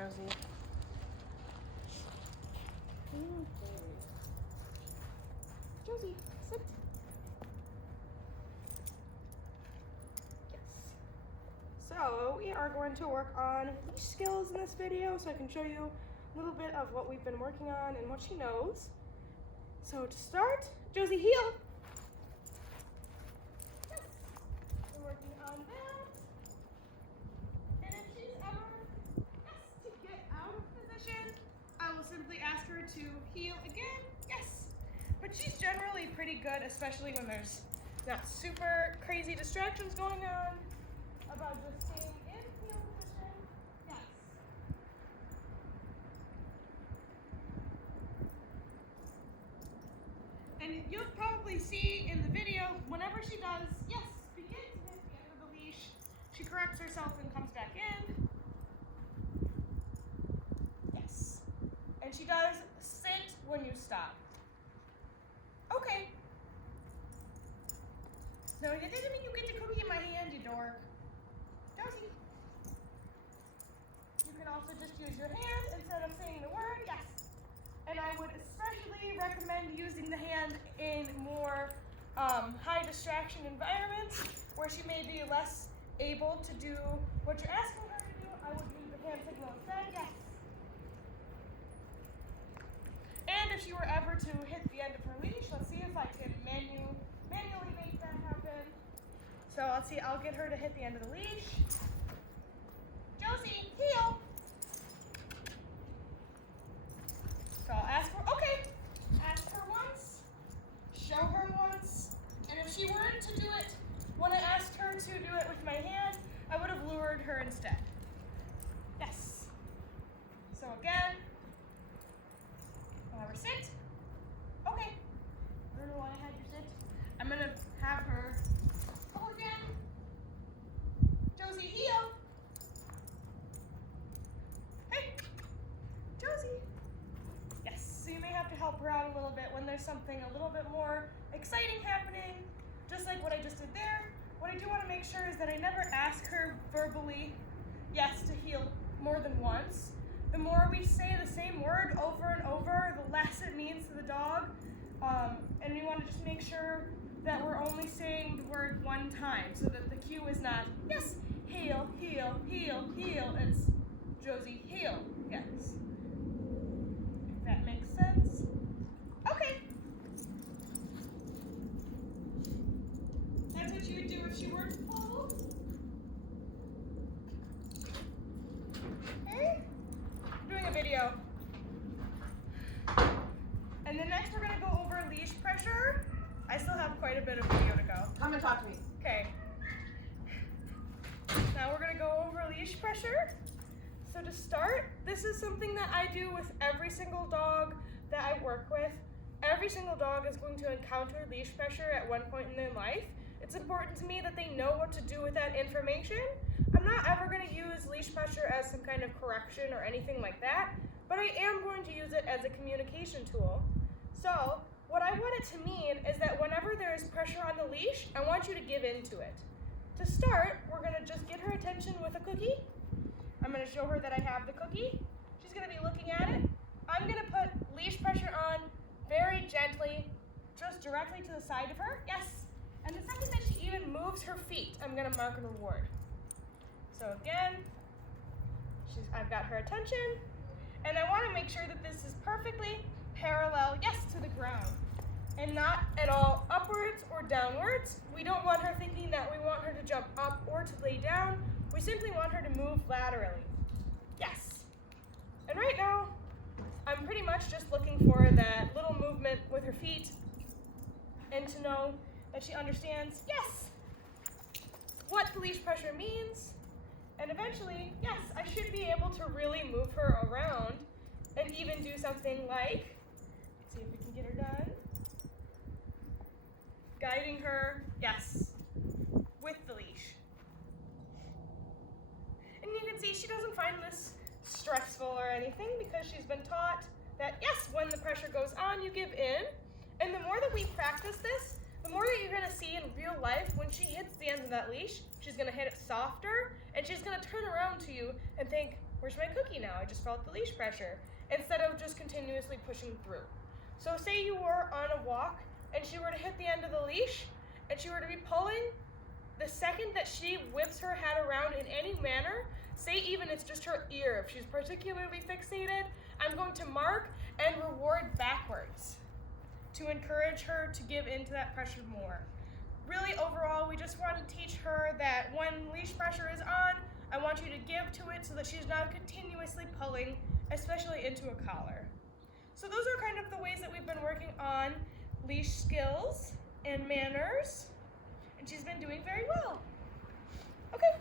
Josie. Okay. Josie, sit. Yes. So we are going to work on leash skills in this video so I can show you a little bit of what we've been working on and what she knows. So to start, Josie, heel. Yes. We're working on that. And if she's ever, to get out of position, I will simply ask her to heel again. Yes. But she's generally pretty good, especially when there's not super crazy distractions going on, about just staying in heel position. Yes. And you'll probably see in the video, whenever she does, yes, begin to hit the end of the leash, she corrects herself and comes back in. Yes. And she does sit when you stop. Okay. No, that doesn't mean you get the cookie in my hand, you dork. Josie. You can also just use your hand instead of saying the word, yes. And I would especially recommend using the hand in more high distraction environments where she may be less able to do what you're asking her to do. I would use the hand signal instead, yes. And if she were ever to hit the end of her leash, let's see if I can manually make that happen. So I'll get her to hit the end of the leash. Josie, heel. So I'll ask her, okay. Ask her once, show her once, and if she weren't to do it when I asked her to do it with my hand, I would have lured her instead. Yes. So again, have her sit. Okay. I don't know why I had you sit. I'm gonna have her pull again. Josie, heel. Hey, Josie. Yes, so you may have to help her out a little bit when there's something a little bit more exciting happening, just like what I just did there. What I do want to make sure is that I never ask her verbally, yes, to heel more than once. The more we say the same word over and over, the less it means to the dog. And we want to just make sure that we're only saying the word one time so that the cue is not, yes, heel, heel, heel, heel. It's Josie, heel, yes. If that makes sense. Okay. That's what you would do if she were to pull. Okay. Doing a video. And then next we're going to go over leash pressure. I still have quite a bit of video to go. Come and talk to me. Okay. Now we're going to go over leash pressure. So to start, this is something that I do with every single dog that I work with. Every single dog is going to encounter leash pressure at one point in their life. It's important to me that they know what to do with that information. I'm not ever going to use leash pressure as some kind of correction or anything like that, but I am going to use it as a communication tool. So what I want it to mean is that whenever there is pressure on the leash, I want you to give in to it. To start, we're going to just get her attention with a cookie. I'm going to show her that I have the cookie. She's going to be looking at it. I'm going to put leash pressure on very gently, just directly to the side of her. Yes. And the second that she even moves her feet, I'm going to mark a reward. So again, I've got her attention. And I want to make sure that this is perfectly parallel, yes, to the ground. And not at all upwards or downwards. We don't want her thinking that we want her to jump up or to lay down. We simply want her to move laterally. Yes. And right now, I'm pretty much just looking for that little movement with her feet and to know that she understands, yes, what the leash pressure means. And eventually, yes, I should be able to really move her around and even do something like, let's see if we can get her done, guiding her, yes, with the leash. And you can see she doesn't find this stressful or anything because she's been taught that, yes, when the pressure goes on, you give in. And the more that we practice this, the more that you're going to see in real life when she hits the end of that leash, she's going to hit it softer, and she's going to turn around to you and think, where's my cookie now? I just felt the leash pressure, instead of just continuously pushing through. So say you were on a walk and she were to hit the end of the leash and she were to be pulling, the second that she whips her head around in any manner, say even it's just her ear, if she's particularly fixated, I'm going to mark and reward backwards to encourage her to give into that pressure more. Really, overall, we just want to teach her that when leash pressure is on, I want you to give to it so that she's not continuously pulling, especially into a collar. So those are kind of the ways that we've been working on leash skills and manners, and she's been doing very well. Okay.